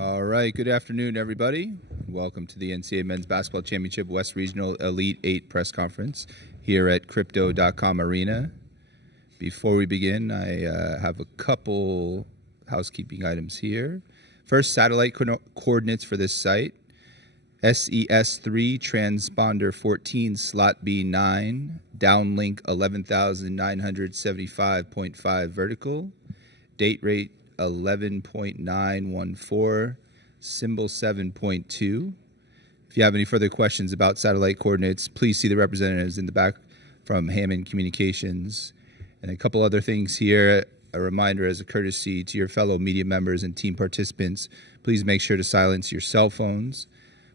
All right, good afternoon, everybody. Welcome to the NCAA Men's Basketball Championship West Regional Elite 8 press conference here at Crypto.com Arena. Before we begin, I have a couple housekeeping items here. First, satellite coordinates for this site. SES3, transponder 14, slot B9, downlink 11,975.5 vertical, date rate 11.914, symbol 7.2. If you have any further questions about satellite coordinates, please see the representatives in the back from Hammond Communications. And a couple other things here. A reminder as a courtesy to your fellow media members and team participants, please make sure to silence your cell phones.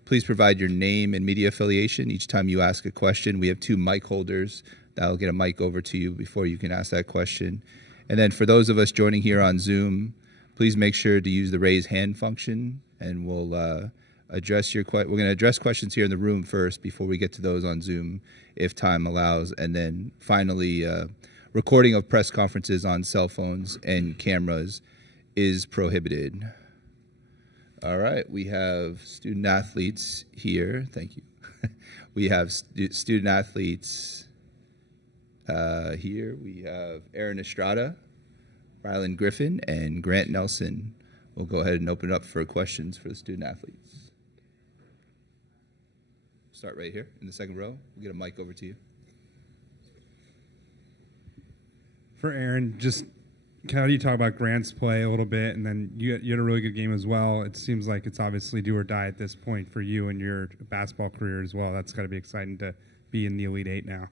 Please provide your name and media affiliation each time you ask a question. We have 2 mic holders that will get a mic over to you before you can ask that question. And then for those of us joining here on Zoom, please make sure to use the raise hand function, and we'll address your we're going to address questions here in the room first before we get to those on Zoom, if time allows. And then finally, recording of press conferences on cell phones and cameras is prohibited. All right, we have student athletes here. Thank you. We have student athletes here. We have Aaron Estrada, Rylan Griffin, and Grant Nelson. We'll go ahead and open it up for questions for the student athletes. Start right here in the second row. We'll get a mic over to you. For Aaron, just how do you talk about Grant's play a little bit, and then you had a really good game as well. It seems like it's obviously do or die at this point for you and your basketball career as well. That's got to be exciting to be in the Elite 8 now.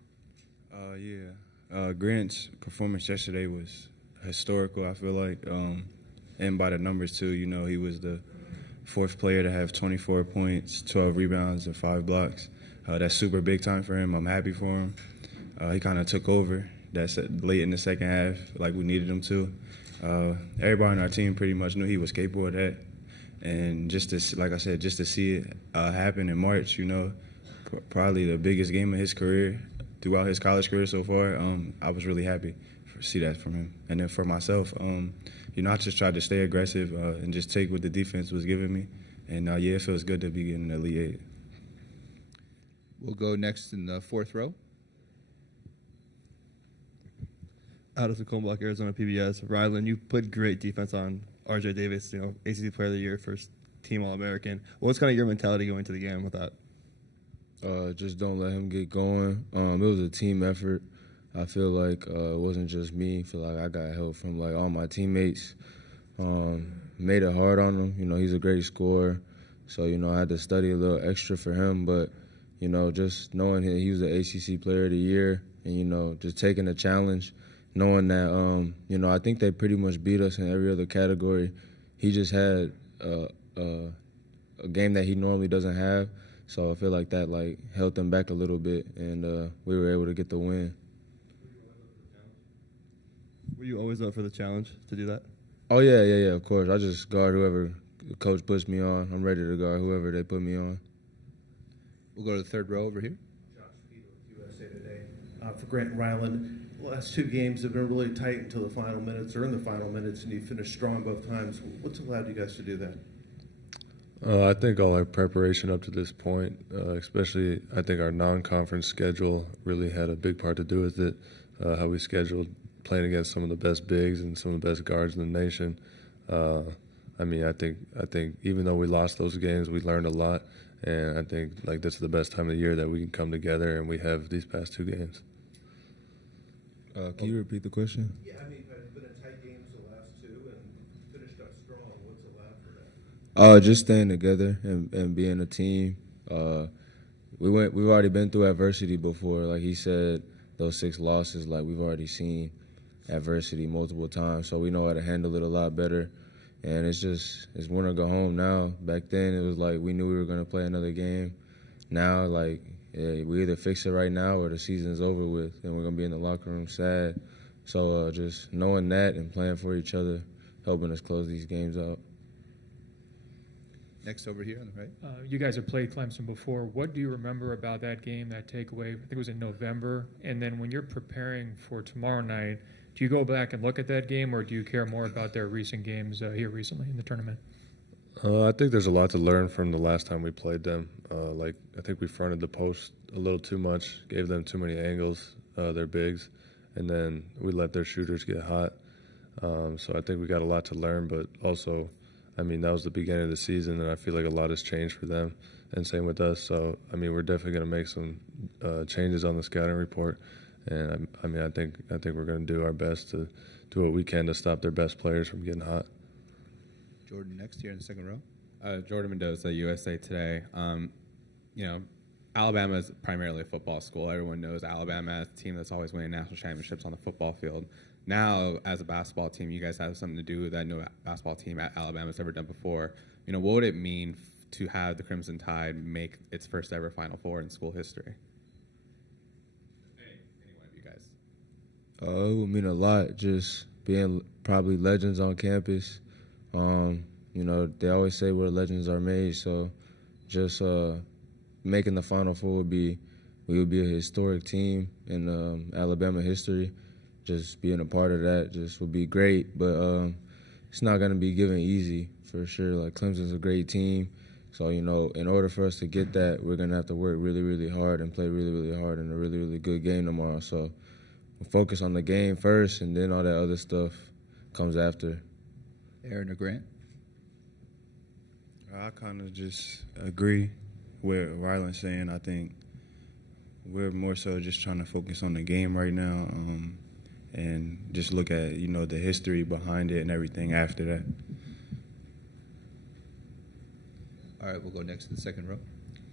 Grant's performance yesterday was historical, I feel like, and by the numbers too. You know, he was the 4th player to have 24 points, 12 rebounds, and 5 blocks. That's super big time for him. I'm happy for him. He kind of took over. That's late in the second half, like we needed him to. Everybody on our team pretty much knew he was capable of that. And just to, like I said, just to see it happen in March, you know, probably the biggest game of his career, throughout his college career so far, I was really happy to see that from him. And then for myself, you know, I just tried to stay aggressive and just take what the defense was giving me. And, yeah, it feels good to be in the Elite 8. We'll go next in the 4th row. Out of Tacoma, Arizona PBS. Rylan, you played great defense on RJ Davis, you know, ACC Player of the Year, first team All-American. What's kind of your mentality going to the game with that? Just don't let him get going. It was a team effort. I feel like it wasn't just me. I feel like I got help from like all my teammates. Made it hard on him. You know, he's a great scorer. So, you know, I had to study a little extra for him. But, you know, just knowing he was the ACC Player of the Year and, you know, just taking the challenge, knowing that, you know, I think they pretty much beat us in every other category. He just had a game that he normally doesn't have. So I feel like that like held them back a little bit, and we were able to get the win. Were you always up for the challenge to do that? Oh, yeah, of course. I just guard whoever the coach puts me on. I'm ready to guard whoever they put me on. We'll go to the 3rd row over here. Josh Peter with USA Today. For Grant and Rylan, the last 2 games have been really tight until the final minutes, or in the final minutes, and you finished strong both times. What's allowed you guys to do that? I think all our preparation up to this point, especially I think our non-conference schedule really had a big part to do with it, how we scheduled playing against some of the best bigs and some of the best guards in the nation. I mean, I think even though we lost those games, we learned a lot, and I think like this is the best time of the year that we can come together, and we have these past 2 games. Can you repeat the question? Yeah, I mean, it's been a tight games the last 2 and finished up strong. What's allowed for that? Just staying together and being a team. We've already been through adversity before. Like he said, those 6 losses, like we've already seen adversity multiple times, so we know how to handle it a lot better. And it's win or go home now. Back then, it was like we knew we were going to play another game. Now, like, yeah, we either fix it right now or the season's over with, and we're going to be in the locker room sad. So just knowing that and playing for each other, helping us close these games out. Next over here on the right. You guys have played Clemson before. What do you remember about that game, that takeaway? I think it was in November. And then when you're preparing for tomorrow night, do you go back and look at that game, or do you care more about their recent games here recently in the tournament? I think there's a lot to learn from the last time we played them. I think we fronted the post a little too much, gave them too many angles, their bigs, and then we let their shooters get hot. So I think we got a lot to learn, but also, I mean, that was the beginning of the season, and I feel like a lot has changed for them, and same with us. So, I mean, we're definitely going to make some changes on the scouting report, and I think we're going to do our best to do what we can to stop their best players from getting hot. Jordan next here in the second row. Jordan Mendoza, USA Today. Alabama is primarily a football school. Everyone knows Alabama as a team that's always winning national championships on the football field. Now, as a basketball team, you guys have something to do that no basketball team at Alabama has ever done before. What would it mean to have the Crimson Tide make its first ever Final Four in school history? Any one of you guys. It would mean a lot, just being probably legends on campus. They always say where legends are made, so just making the Final Four we would be a historic team in Alabama history. Just being a part of that just would be great, but it's not going to be given easy for sure. Like, Clemson's a great team, so in order for us to get that, we're going to have to work really, really hard and play really, really hard in a really, really good game tomorrow. So we'll focus on the game first, and then all that other stuff comes after. Aaron or Grant? I kind of just agree with Ryland's saying. I think we're more so just trying to focus on the game right now, and just look at, the history behind it and everything after that. All right, we'll go next to the second row.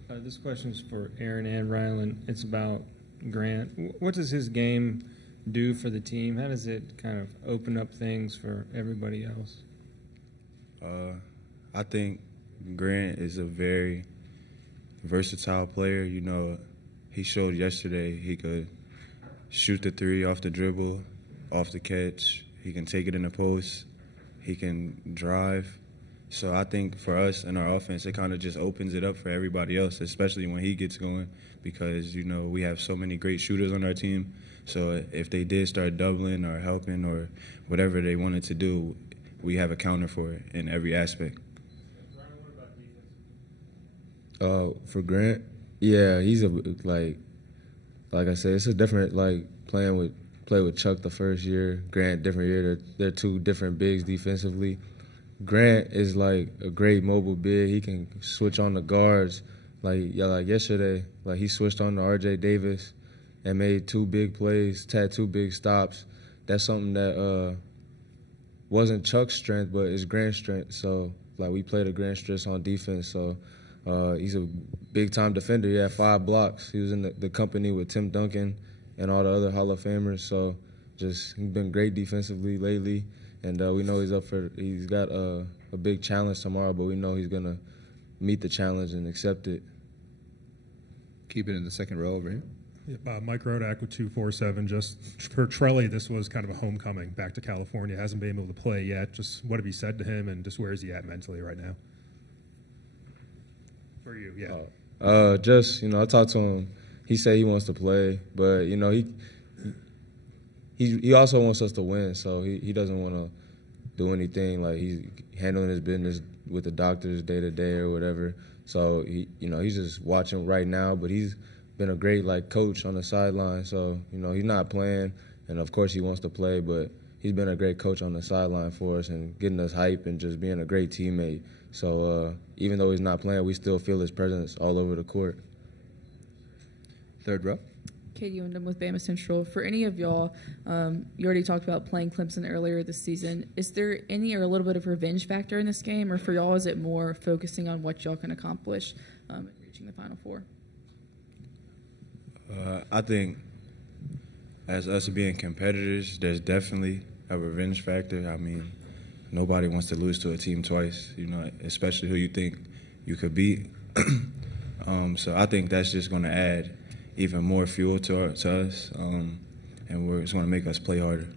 This question is for Aaron and Ryland. It's about Grant. What does his game do for the team? How does it kind of open up things for everybody else? I think Grant is a very versatile player. He showed yesterday he could shoot the three off the dribble, off the catch. He can take it in the post. He can drive. So I think for us in our offense, it kind of just opens it up for everybody else, especially when he gets going, because, we have so many great shooters on our team. So if they did start doubling or helping or whatever they wanted to do, we have a counter for it in every aspect. For Grant, yeah, he's like I said, it's a different, play with Chuck the first year, Grant different year. They're two different bigs defensively. Grant is like a great mobile big. He can switch on the guards. Like yesterday, he switched on to RJ Davis and made two big plays, had two big stops. That's something that wasn't Chuck's strength, but it's Grant's strength. So we played a Grant strength on defense. So he's a big-time defender. He had 5 blocks. He was in the company with Tim Duncan and all the other Hall of Famers. So he's been great defensively lately. And we know he's got a big challenge tomorrow, but we know he's going to meet the challenge and accept it. Keep it in the second row over here. Mike Rodak with 247. Just for Trelly, this was kind of a homecoming back to California. Hasn't been able to play yet. Just what have you said to him, and just where is he at mentally right now? For you, yeah. I talked to him. He said he wants to play, but he also wants us to win. So he doesn't want to do anything like he's handling his business with the doctors day to day or whatever. So he's just watching right now, but he's been a great coach on the sideline. So he's not playing, and of course he wants to play, but he's been a great coach on the sideline for us and getting us hype and just being a great teammate. So even though he's not playing, we still feel his presence all over the court. Third row. Katie Windham with Bama Central. For any of y'all, you already talked about playing Clemson earlier this season. Is there any or a little bit of revenge factor in this game, or for y'all is it more focusing on what y'all can accomplish in reaching the Final Four? I think as us being competitors, there's definitely a revenge factor. I mean, nobody wants to lose to a team twice, especially who you think you could beat. So I think that's just going to add even more fuel to us, and it's going to make us play harder.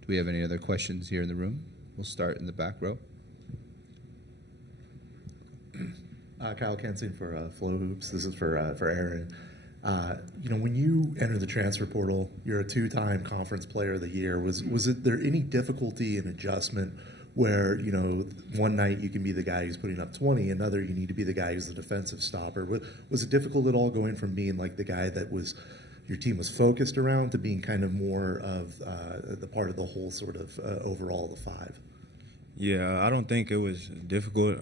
Do we have any other questions here in the room? We'll start in the back row. Kyle Kensing for Flow Hoops. This is for Aaron. When you enter the transfer portal, you're a 2-time conference player of the year. Was there any difficulty in adjustment where, one night you can be the guy who's putting up 20, another you need to be the guy who's the defensive stopper? Was it difficult at all going from being like the guy that your team was focused around to being kind of more of the part of the whole sort of overall the 5? Yeah, I don't think it was difficult.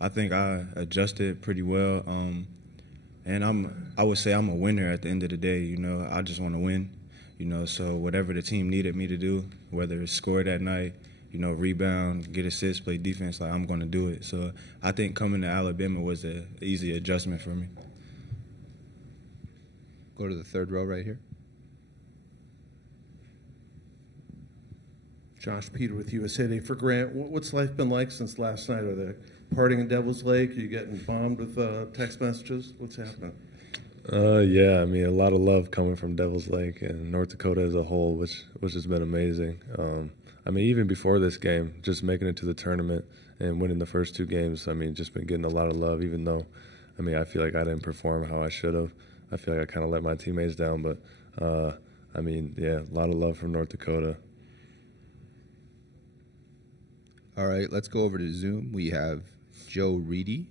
I think I adjusted pretty well. And I would say I'm a winner at the end of the day. I just want to win. So whatever the team needed me to do, whether it's score that night, rebound, get assists, play defense, I'm going to do it. So I think coming to Alabama was an easy adjustment for me. Go to the third row right here. Josh Peter with USA Today. For Grant, what's life been like since last night? Are they partying in Devil's Lake? Are you getting bombed with text messages? What's happening? Yeah, a lot of love coming from Devil's Lake and North Dakota as a whole, which has been amazing. Even before this game, just making it to the tournament and winning the first 2 games, just been getting a lot of love, even though, I feel like I didn't perform how I should have. I feel like I kind of let my teammates down, but, yeah, a lot of love from North Dakota. All right, let's go over to Zoom. We have Joe Reedy.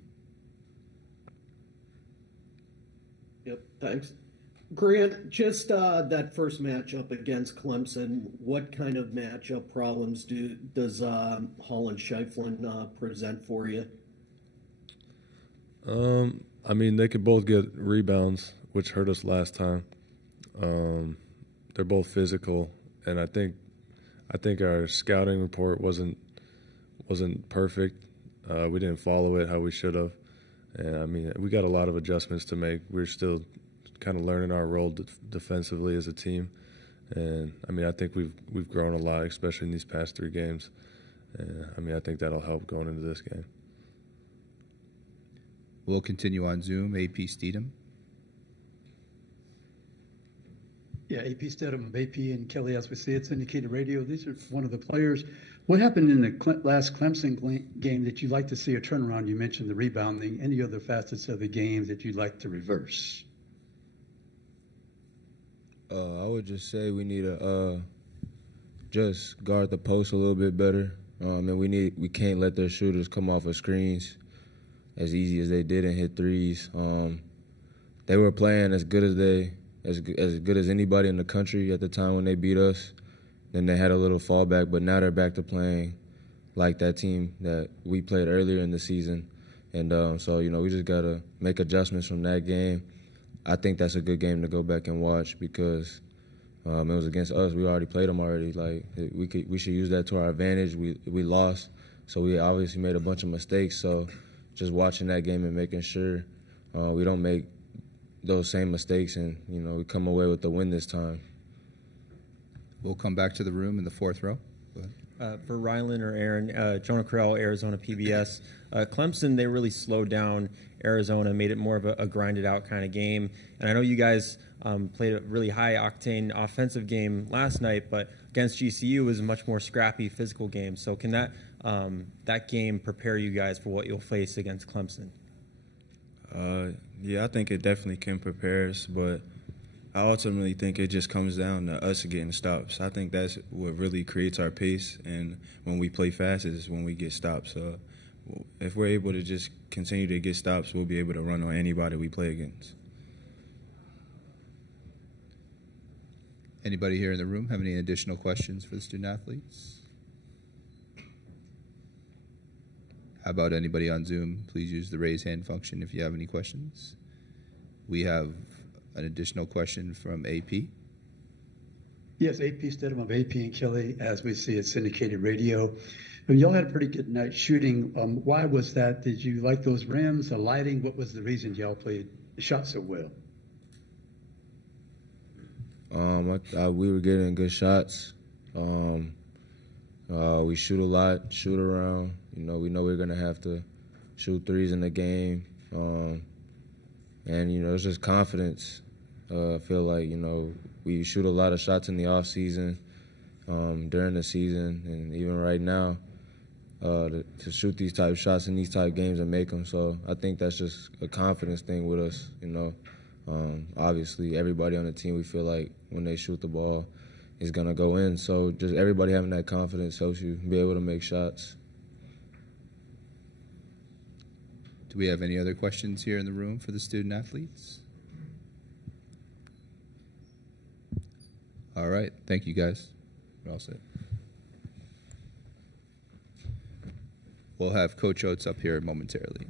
Yep, thanks. Grant, just that first matchup against Clemson, what kind of matchup problems does Holland Scheifelen present for you? They could both get rebounds, which hurt us last time. They're both physical, and I think our scouting report wasn't perfect. We didn't follow it how we should have, and we got a lot of adjustments to make. We're still kind of learning our role defensively as a team, and I think we've grown a lot, especially in these past 3 games. And I think that'll help going into this game. We'll continue on Zoom. AP Steedham. Yeah, AP Stedham of AP and Kelly, as we see it, syndicated radio. These are one of the players. What happened in the last Clemson game that you'd like to see a turnaround? You mentioned the rebounding. Any other facets of the game that you'd like to reverse? I would just say we need to just guard the post a little bit better. And we can't let their shooters come off of screens as easy as they did and hit threes. They were playing as good as anybody in the country at the time when they beat us. Then they had a little fallback, but now they're back to playing like that team that we played earlier in the season. And so we just got to make adjustments from that game. I think that's a good game to go back and watch because it was against us. We already played them already. We should use that to our advantage. We lost, so we obviously made a bunch of mistakes. So just watching that game and making sure we don't make those same mistakes and we come away with the win this time. We'll come back to the room in the 4th row. Go ahead. For Rylan or Aaron, Jonah Corral, Arizona PBS. Clemson, they really slowed down Arizona, made it more of a grinded-out kind of game. And I know you guys played a really high-octane offensive game last night, but against GCU was a much more scrappy, physical game. So can that game prepare you guys for what you'll face against Clemson? Yeah, I think it definitely can prepare us, but I ultimately think it just comes down to us getting stops. I think that's what really creates our pace, and when we play fast is when we get stops. So if we're able to just continue to get stops, we'll be able to run on anybody we play against. Anybody here in the room have any additional questions for the student athletes? How about anybody on Zoom? Please use the raise hand function if you have any questions. We have an additional question from AP. Yes, AP Stedham of AP and Kelly, as we see it, syndicated radio. Y'all had a pretty good night shooting. Why was that? Did you like those rims, the lighting? What was the reason y'all shot so well? We were getting good shots. We shoot a lot, shoot around. We know we're going to have to shoot threes in the game. And, it's just confidence. I feel like, we shoot a lot of shots in the off season, during the season, and even right now, to shoot these type shots in these type games and make them. So I think that's just a confidence thing with us, Obviously, everybody on the team, we feel like when they shoot the ball, it's going to go in. So just everybody having that confidence helps you be able to make shots. Do we have any other questions here in the room for the student athletes? All right. Thank you, guys. We're all set. We'll have Coach Oates up here momentarily.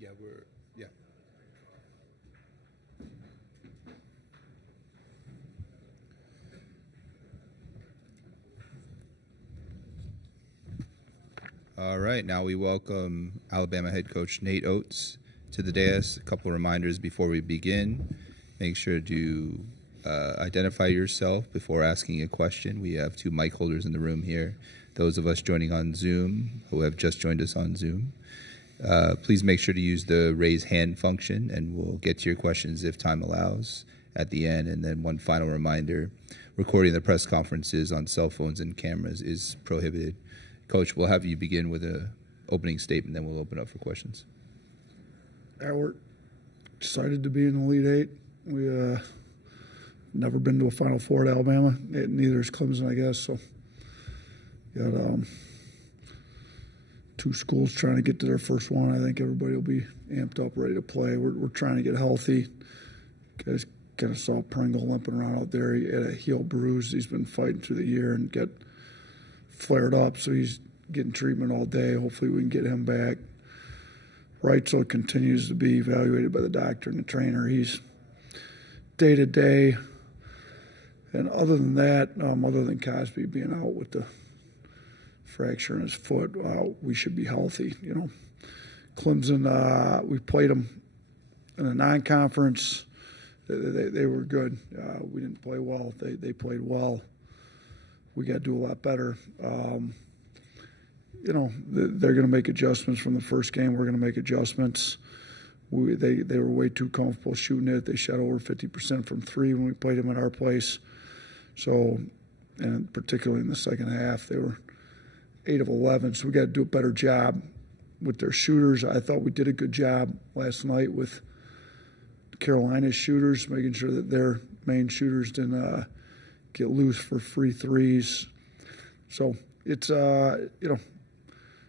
Yeah. All right, now we welcome Alabama head coach Nate Oates to the dais. A couple of reminders before we begin. Make sure to identify yourself before asking a question. We have 2 mic holders in the room here. Those of us joining on Zoom, who have just joined us on Zoom, please make sure to use the raise hand function, and we'll get to your questions if time allows at the end. And then one final reminder, recording the press conferences on cell phones and cameras is prohibited. Coach, we'll have you begin with an opening statement, then we'll open up for questions. Yeah, we're excited to be in the Elite Eight. We never been to a Final Four at Alabama. Neither is Clemson, I guess. So got 2 schools trying to get to their first one. I think everybody will be amped up, ready to play. We're trying to get healthy. Guys kind of saw Pringle limping around out there. He had a heel bruise. He's been fighting through the year and got flared up, so he's getting treatment all day. Hopefully we can get him back. Reitzel continues to be evaluated by the doctor and the trainer. He's day-to-day. And other than that, other than Cosby being out with the fracture in his foot, we should be healthy. You know, Clemson, we played them in a non-conference. They were good. We didn't play well. They played well. We got to do a lot better. You know, they're going to make adjustments from the first game. We're going to make adjustments. They were way too comfortable shooting it. They shot over 50% from 3 when we played them at our place. So, and particularly in the second half, they were 8 of 11. So we got to do a better job with their shooters. I thought we did a good job last night with Carolina's shooters, making sure that their main shooters didn't get loose for free threes. So it's you know,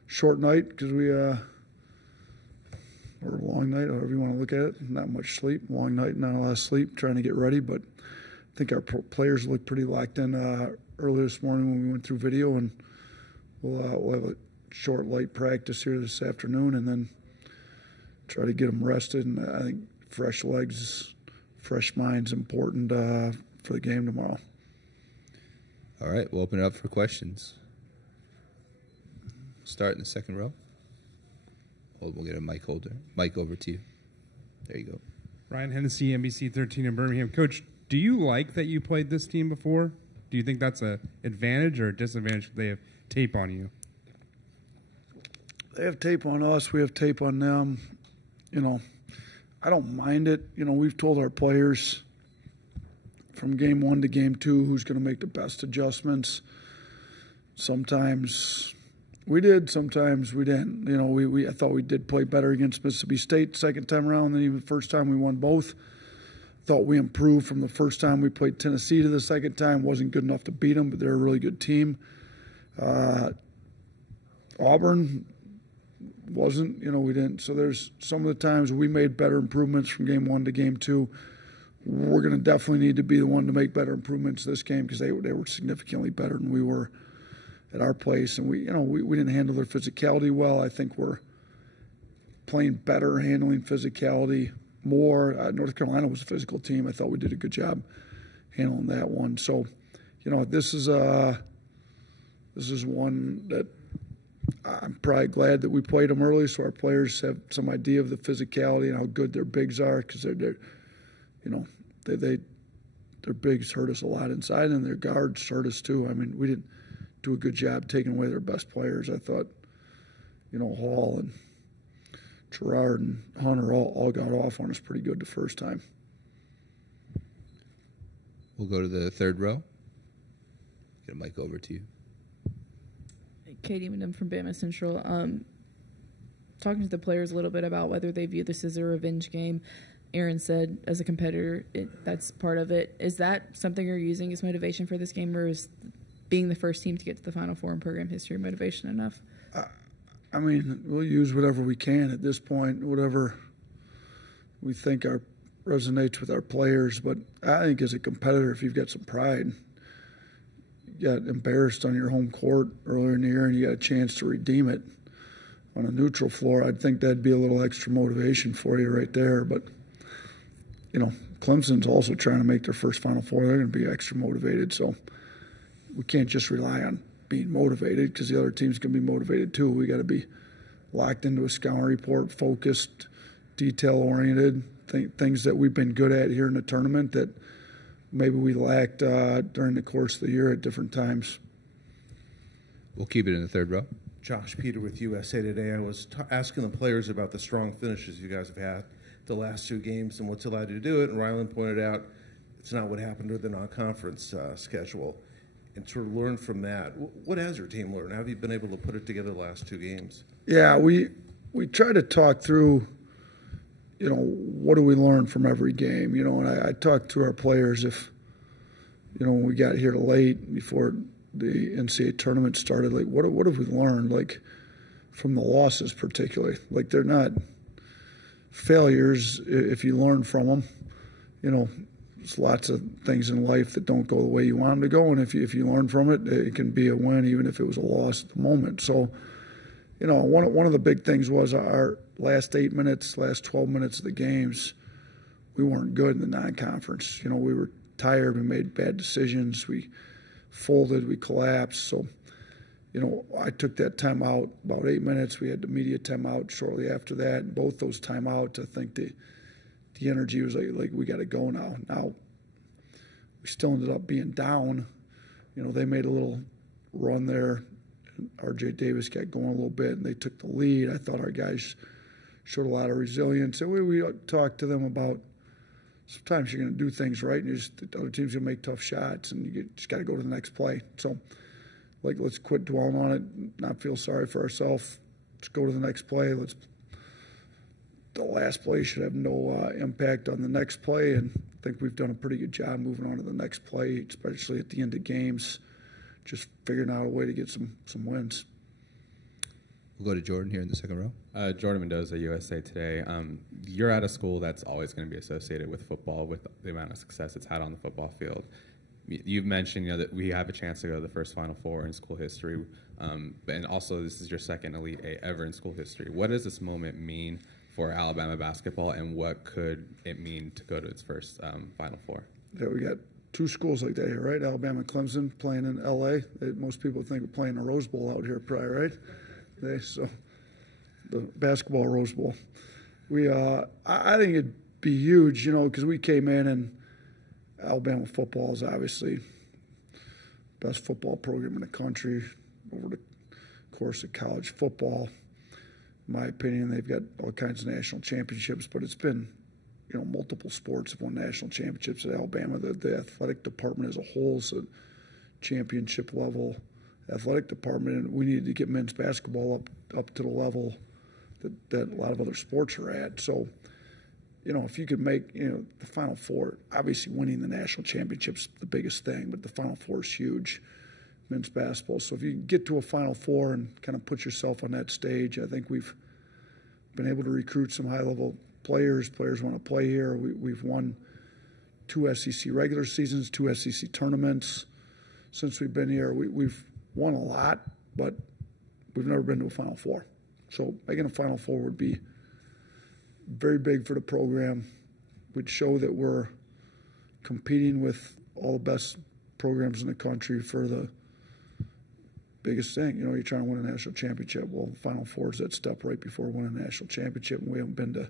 short night because we or a long night, however you want to look at it. Not much sleep, long night, not a lot of sleep, trying to get ready. But I think our players look pretty locked in early this morning when we went through video, and we'll have a short, light practice here this afternoon, and then try to get them rested. And I think fresh legs, fresh minds important for the game tomorrow. All right, we'll open it up for questions. Start in the second row. We'll get a mic holder. Mic over to you. There you go. Ryan Hennessy, NBC 13 in Birmingham. Coach, do you like that you played this team before? Do you think that's an advantage or a disadvantage that they have tape on you? They have tape on us. We have tape on them. You know, I don't mind it. You know, we've told our players from game 1 to game 2 who's going to make the best adjustments. Sometimes we did, sometimes we didn't. You know, I thought we did play better against Mississippi State second time around than even the first time we won both. Thought we improved from the first time we played Tennessee to the second time. Wasn't good enough to beat them, but they're a really good team. Auburn wasn't, you know, we didn't. So there's some of the times we made better improvements from game 1 to game 2. We're going to definitely need to be the one to make better improvements this game because they were significantly better than we were at our place. And we didn't handle their physicality well. I think we're playing better, handling physicality more. North Carolina was a physical team. I thought we did a good job handling that one. So, you know, this is one that I'm probably glad that we played them early so our players have some idea of the physicality and how good their bigs are because they're you know, their bigs hurt us a lot inside, and their guards hurt us too. I mean, we didn't do a good job taking away their best players. I thought, you know, Hall and Gerard and Hunter all got off on us pretty good the first time. We'll go to the third row. Get a mic over to you. Katie Windham from Bama Central. Talking to the players a little bit about whether they view this as a revenge game. Aaron said, as a competitor, that's part of it. Is that something you're using as motivation for this game, or is being the first team to get to the Final Four in program history motivation enough? I mean, we'll use whatever we can at this point, whatever we think resonates with our players. But I think as a competitor, if you've got some pride, you got embarrassed on your home court earlier in the year and you got a chance to redeem it. on a neutral floor, I'd think that'd be a little extra motivation for you right there. But, Clemson's also trying to make their first Final Four. They're going to be extra motivated. So we can't just rely on being motivated because the other team's going to be motivated too. We got to be locked into a scouting report, focused, detail-oriented, things that we've been good at here in the tournament that maybe we lacked during the course of the year at different times. We'll keep it in the third row. Josh Peter with USA Today. I was asking the players about the strong finishes you guys have had the last two games and what's allowed you to do it. And Ryland pointed out it's not what happened with the non-conference schedule. And to learn from that, what has your team learned? How have you been able to put it together the last two games? Yeah, we try to talk through, what do we learn from every game? And I talked to our players if, when we got here late before the NCAA tournament started, like what have we learned, like from the losses particularly? Like they're not failures if you learn from them. There's lots of things in life that don't go the way you want them to go, and if you learn from it, it can be a win even if it was a loss at the moment. So, one of the big things was our last 8 minutes, last 12 minutes of the games, we weren't good in the non-conference. We were tired, we made bad decisions, we folded, we collapsed. So, I took that timeout about 8 minutes. We had the media timeout shortly after that. And both those timeouts, I think the energy was like we got to go now. Now, we still ended up being down. They made a little run there. R.J. Davis got going a little bit, and they took the lead. I thought our guys showed a lot of resilience. And we talked to them about sometimes you're going to do things right, and the other team's going to make tough shots, and you just got to go to the next play. So, let's quit dwelling on it, not feel sorry for ourselves. Let's go to the next play. The last play should have no impact on the next play, and I think we've done a pretty good job moving on to the next play, especially at the end of games, just figuring out a way to get some wins. We'll go to Jordan here in the second row. Jordan Mendoza, USA Today. You're at a school that's always going to be associated with football, with the amount of success it's had on the football field. You've mentioned that we have a chance to go to the first Final Four in school history, and also this is your second Elite Eight ever in school history. What does this moment mean for Alabama basketball, and what could it mean to go to its first Final Four? Yeah, we got two schools like that here, right? Alabama and Clemson playing in L.A. Most people think we're playing a Rose Bowl out here, probably, right? So the basketball Rose Bowl. I think it'd be huge, because we came in and Alabama football is obviously best football program in the country over the course of college football. In my opinion, they've got all kinds of national championships, but it's been, multiple sports have won national championships at Alabama. The athletic department as a whole is a championship level athletic department, and we needed to get men's basketball up to the level that a lot of other sports are at. So, if you could make, the Final Four, obviously winning the national championship's the biggest thing, but the Final Four is huge, men's basketball. So if you can get to a Final Four and kind of put yourself on that stage, I think we've been able to recruit some high-level players. Players want to play here. We've won 2 SEC regular seasons, 2 SEC tournaments since we've been here. We've won a lot, but we've never been to a Final Four. So making a Final Four would be very big for the program. Would show that we're competing with all the best programs in the country for the biggest thing. You're trying to win a national championship. Well, the Final Four is that step right before winning a national championship, and we haven't been to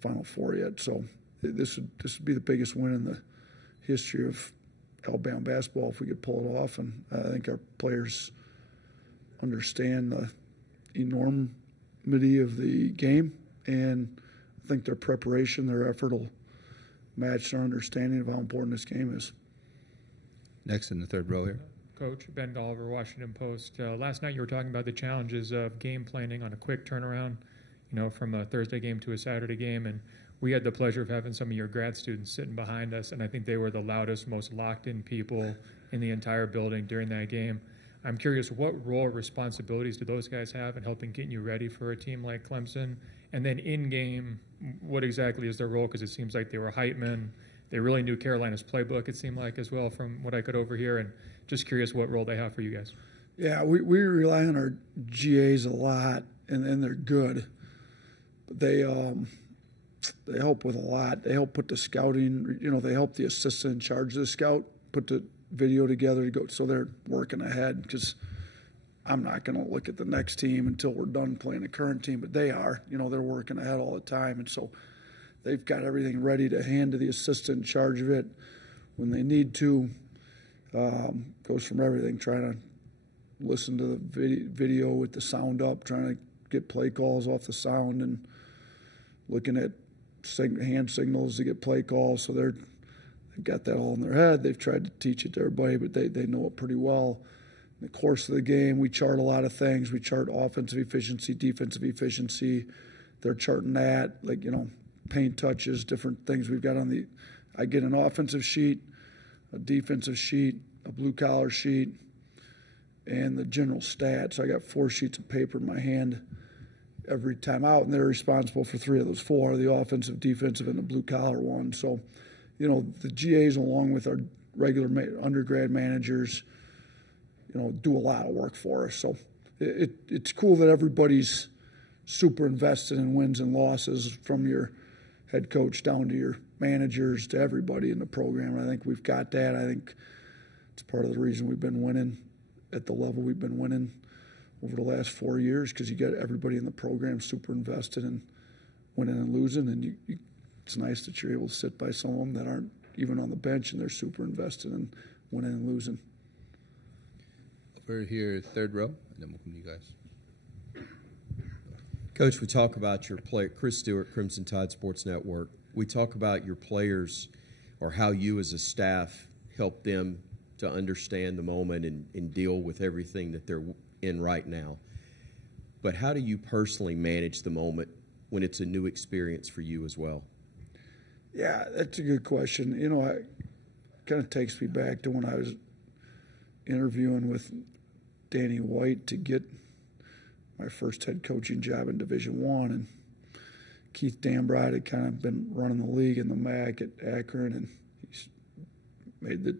Final Four yet. So this would be the biggest win in the history of Alabama basketball if we could pull it off. And I think our players understand the enormity of the game, and I think their preparation, their effort will match their understanding of how important this game is. Next in the third row here. Coach Ben Golliver, Washington Post. Last night you were talking about the challenges of game planning on a quick turnaround, from a Thursday game to a Saturday game. And we had the pleasure of having some of your grad students sitting behind us, and I think they were the loudest, most locked-in people in the entire building during that game. I'm curious, what role or responsibilities do those guys have in helping get you ready for a team like Clemson? And then in-game, what exactly is their role? Because it seems like they were hype men. They really knew Carolina's playbook, it seemed like, as well, from what I could overhear. And just curious what role they have for you guys. Yeah, we rely on our GAs a lot, and they're good. But they help with a lot. They help put the scouting. They help the assistant in charge of the scout put the video together to go. So they're working ahead because I'm not going to look at the next team until we're done playing the current team. But they are. They're working ahead all the time, and so they've got everything ready to hand to the assistant in charge of it when they need to. Goes from everything, trying to listen to the video with the sound up, trying to get play calls off the sound, and looking at hand signals to get play calls. So they've got that all in their head. They've tried to teach it to everybody, but they know it pretty well. In the course of the game, we chart a lot of things. We chart offensive efficiency, defensive efficiency. They're charting that, paint touches, different things we've got on I get an offensive sheet, a defensive sheet, a blue-collar sheet, and the general stats. I got 4 sheets of paper in my hand every time out, and they're responsible for 3 of those 4, the offensive, defensive, and the blue-collar one. So, the GAs, along with our regular undergrad managers, do a lot of work for us. So it's cool that everybody's super invested in wins and losses, from your head coach down to your managers to everybody in the program. And I think we've got that. I think it's part of the reason we've been winning at the level we've been winning over the last 4 years, because you get everybody in the program super invested in winning and losing. And it's nice that you're able to sit by some of them that aren't even on the bench, and they're super invested in winning and losing. Over here, third row, and then we'll come to you guys. Coach, we talk about your play. Chris Stewart, Crimson Tide Sports Network. We talk about your players, or how you as a staff help them to understand the moment and deal with everything that they're in right now. But how do you personally manage the moment when it's a new experience for you as well? Yeah, that's a good question. It kind of takes me back to when I was interviewing with Danny White to get my first head coaching job in Division I, and Keith Dambride had kind of been running the league in the MAC at Akron, and he's made the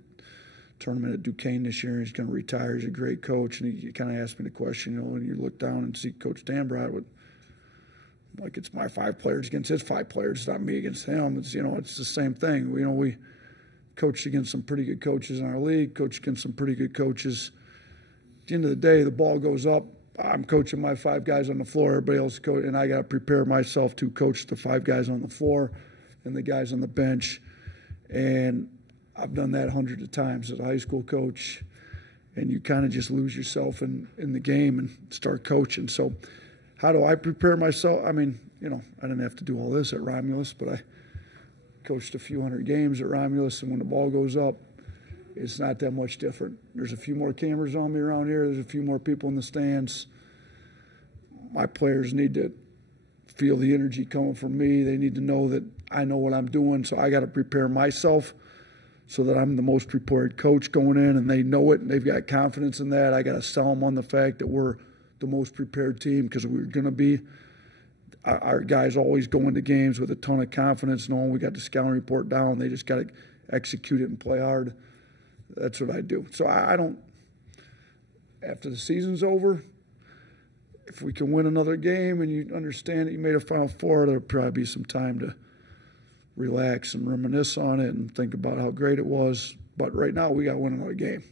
tournament at Duquesne this year, and he's going to retire. He's a great coach, and he kind of asked me the question, when you look down and see Coach Dambride, it's my 5 players against his 5 players, it's not me against him. It's it's the same thing. We coached against some pretty good coaches in our league, coached against some pretty good coaches. At the end of the day, the ball goes up. I'm coaching my 5 guys on the floor, everybody else coach, and I got to prepare myself to coach the 5 guys on the floor and the guys on the bench. And I've done that hundreds of times as a high school coach, and you kind of just lose yourself in the game and start coaching. So how do I prepare myself? I didn't have to do all this at Romulus, but I coached a few hundred games at Romulus, and when the ball goes up, it's not that much different. There's a few more cameras on me around here. There's a few more people in the stands. My players need to feel the energy coming from me. They need to know that I know what I'm doing, so I got to prepare myself so that I'm the most prepared coach going in, and they know it, and they've got confidence in that. I got to sell them on the fact that we're the most prepared team, because we're going to be. Our guys always go into games with a ton of confidence, knowing we got the scouting report down. They just got to execute it and play hard. That's what I do. So I don't, after the season's over, if we can win another game and you understand that you made a Final Four, there'll probably be some time to relax and reminisce on it and think about how great it was. But right now, we got to win another game.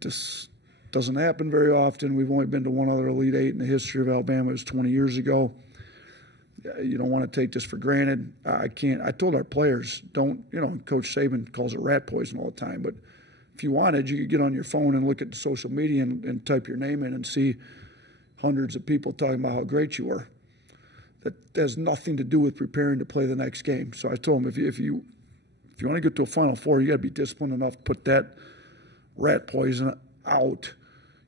This doesn't happen very often. We've only been to one other Elite Eight in the history of Alabama. It was 20 years ago. You don't want to take this for granted. I told our players, don't, Coach Saban calls it rat poison all the time, but if you wanted, you could get on your phone and look at social media and type your name in and see hundreds of people talking about how great you were. That has nothing to do with preparing to play the next game. So I told them, if you want to get to a Final Four, you got to be disciplined enough to put that rat poison out,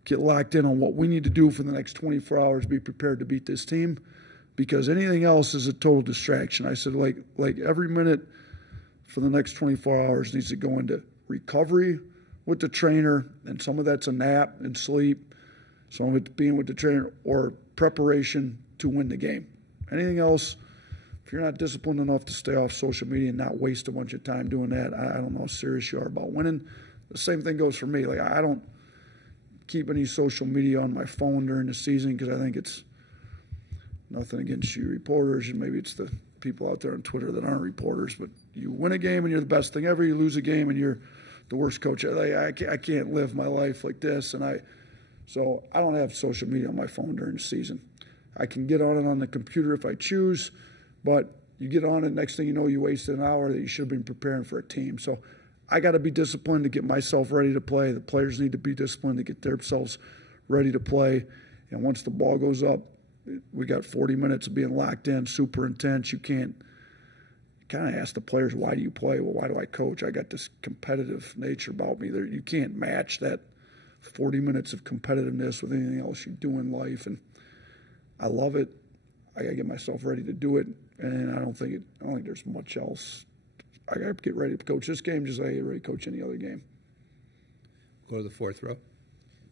get locked in on what we need to do for the next 24 hours, be prepared to beat this team, because anything else is a total distraction. I said, like every minute for the next 24 hours needs to go into recovery with the trainer, and some of that's a nap and sleep, some of it being with the trainer, or preparation to win the game. Anything else, if you're not disciplined enough to stay off social media and not waste a bunch of time doing that, I don't know how serious you are about winning. The same thing goes for me. I don't keep any social media on my phone during the season because I think it's nothing against you reporters, and maybe it's the people out there on Twitter that aren't reporters, but you win a game and you're the best thing ever. You lose a game and you're the worst coach. I can't live my life like this, so I don't have social media on my phone during the season. I can get on it on the computer if I choose, but you get on it, next thing you know, you wasted an hour that you should have been preparing for a team. So I got to be disciplined to get myself ready to play. The players need to be disciplined to get themselves ready to play. And once the ball goes up, we got 40 minutes of being locked in, super intense. You kind of ask the players, why do you play? Well, why do I coach? I got this competitive nature about me. You can't match that 40 minutes of competitiveness with anything else you do in life. And I love it. I got to get myself ready to do it. And I don't think there's much else. I got to get ready to coach this game just like I get ready to coach any other game. Go to the fourth row.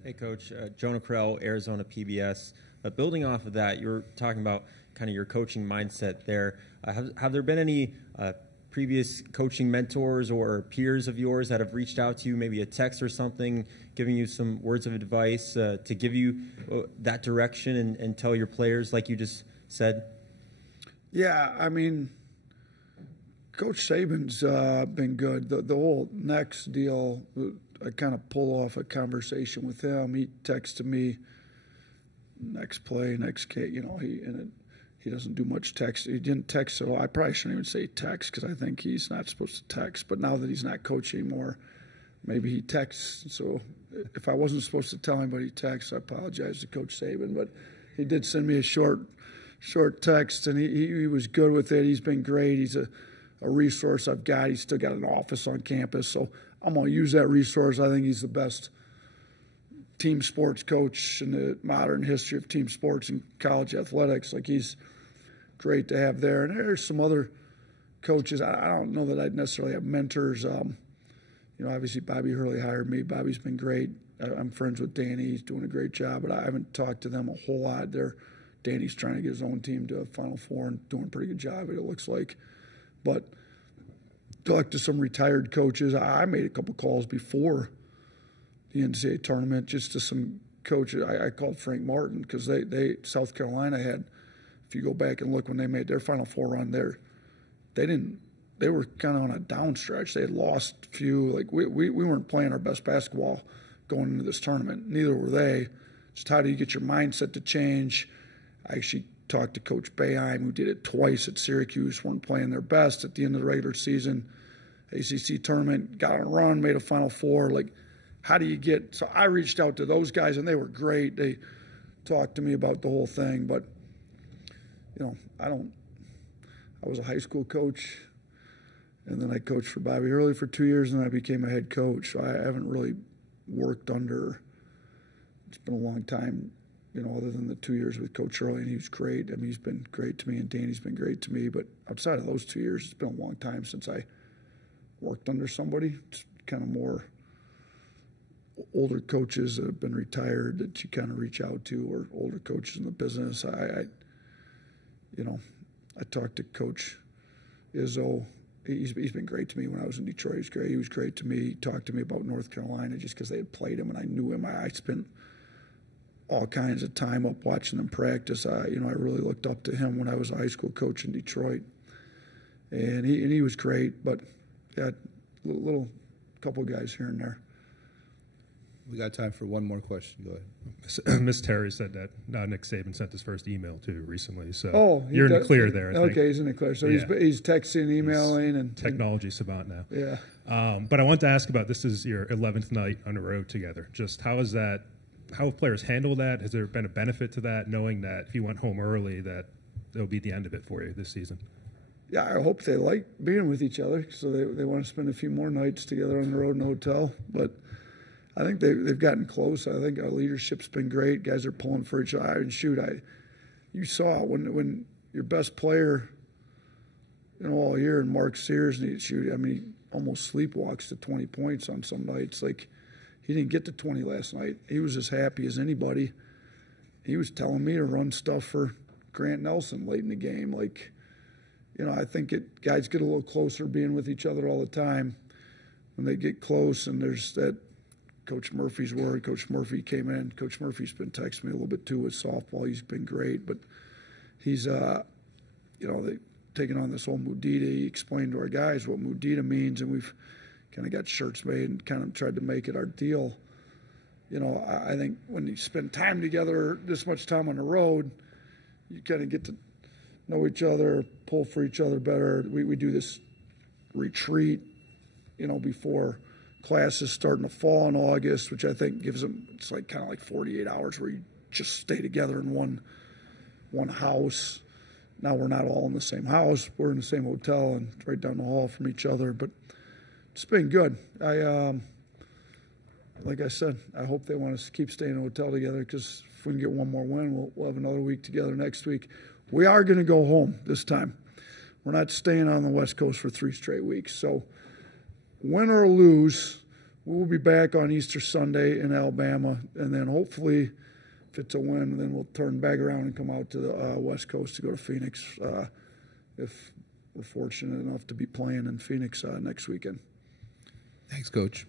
Hey, Coach. Jonah Krell, Arizona PBS. Building off of that, you're talking about kind of your coaching mindset there. Have there been any previous coaching mentors or peers of yours that have reached out to you, maybe a text or something, giving you some words of advice to give you that direction and tell your players, like you just said? Yeah, I mean, Coach Saban's been good. The whole next deal, I kind of pull off a conversation with him. He texted me next play, next K. He doesn't do much text. He didn't text, so I probably shouldn't even say text because I think he's not supposed to text. But now that he's not coaching anymore, maybe he texts. So if I wasn't supposed to tell anybody he texts, I apologize to Coach Saban. But he did send me a short text, and he was good with it. He's been great. He's a resource I've got. He's still got an office on campus, so I'm going to use that resource. I think he's the best team sports coach in the modern history of team sports and college athletics. Like, he's great to have there. And there's some other coaches. I don't know that I'd necessarily have mentors. Obviously Bobby Hurley hired me. Bobby's been great. I'm friends with Danny. He's doing a great job, but I haven't talked to them a whole lot. Danny's trying to get his own team to a Final Four and doing a pretty good job, it looks like. But talked to some retired coaches. I made a couple calls before the NCAA tournament just to some coaches. I called Frank Martin because they South Carolina had, if you go back and look when they made their Final Four run there, they were kind of on a down stretch. They had lost a few. Like, we weren't playing our best basketball going into this tournament. Neither were they. Just how do you get your mindset to change? I actually talked to Coach Boeheim, who did it twice at Syracuse, weren't playing their best at the end of the regular season. ACC tournament, got on a run, made a Final Four. Like, how do you get – so I reached out to those guys, and they were great. They talked to me about the whole thing. But, I was a high school coach, and then I coached for Bobby Hurley for 2 years, and then I became a head coach. So I haven't really worked under – it's been a long time, other than the 2 years with Coach Hurley, and he was great. I mean, he's been great to me, and Danny's been great to me. But outside of those 2 years, it's been a long time since I worked under somebody. It's kind of more older coaches that have been retired that you kind of reach out to, or older coaches in the business. I talked to Coach Izzo. He's been great to me when I was in Detroit. He's great. He was great to me. He talked to me about North Carolina just because they had played him and I knew him. I spent all kinds of time up watching them practice. I really looked up to him when I was a high school coach in Detroit, and he was great. But yeah, little couple guys here and there. We got time for one more question. Go ahead. Miss Terry said that Nick Saban sent his first email too recently. So you're in the clear there. I think. Okay, he's in the clear. So yeah. he's texting, emailing, and technology savant now. Yeah. But I want to ask about, this is your 11th night on the road together. Just how have players handled that? Has there been a benefit to that, knowing that if you went home early, that it'll be the end of it for you this season? Yeah, I hope they like being with each other, so they want to spend a few more nights together on the road in a hotel. But I think they've gotten close. I think our leadership's been great. Guys are pulling for each other. And shoot, you saw when your best player, all year, and Mark Sears needed to shoot. I mean, he almost sleepwalks to 20 points on some nights. Like, he didn't get to 20 last night. He was as happy as anybody. He was telling me to run stuff for Grant Nelson late in the game. Like, I think guys get a little closer being with each other all the time. When they get close and there's that Coach Murphy's word. Coach Murphy came in. Coach Murphy's been texting me a little bit too with softball. He's been great, but he's, they taking on this whole Mudita. He explained to our guys what Mudita means, and we've kind of got shirts made and kind of tried to make it our deal. I think when you spend time together, this much time on the road, you kind of get to know each other, pull for each other better. We do this retreat, before classes start in the fall in August, which I think gives them, it's like kind of like 48 hours where you just stay together in one house. Now we're not all in the same house. We're in the same hotel and right down the hall from each other, but it's been good. Like I said, I hope they want us to keep staying in a hotel together, because if we can get one more win, we'll have another week together next week. We are going to go home this time. We're not staying on the West Coast for 3 straight weeks. So win or lose, we'll be back on Easter Sunday in Alabama, and then hopefully if it's a win, then we'll turn back around and come out to the West Coast to go to Phoenix if we're fortunate enough to be playing in Phoenix next weekend. Thanks, Coach.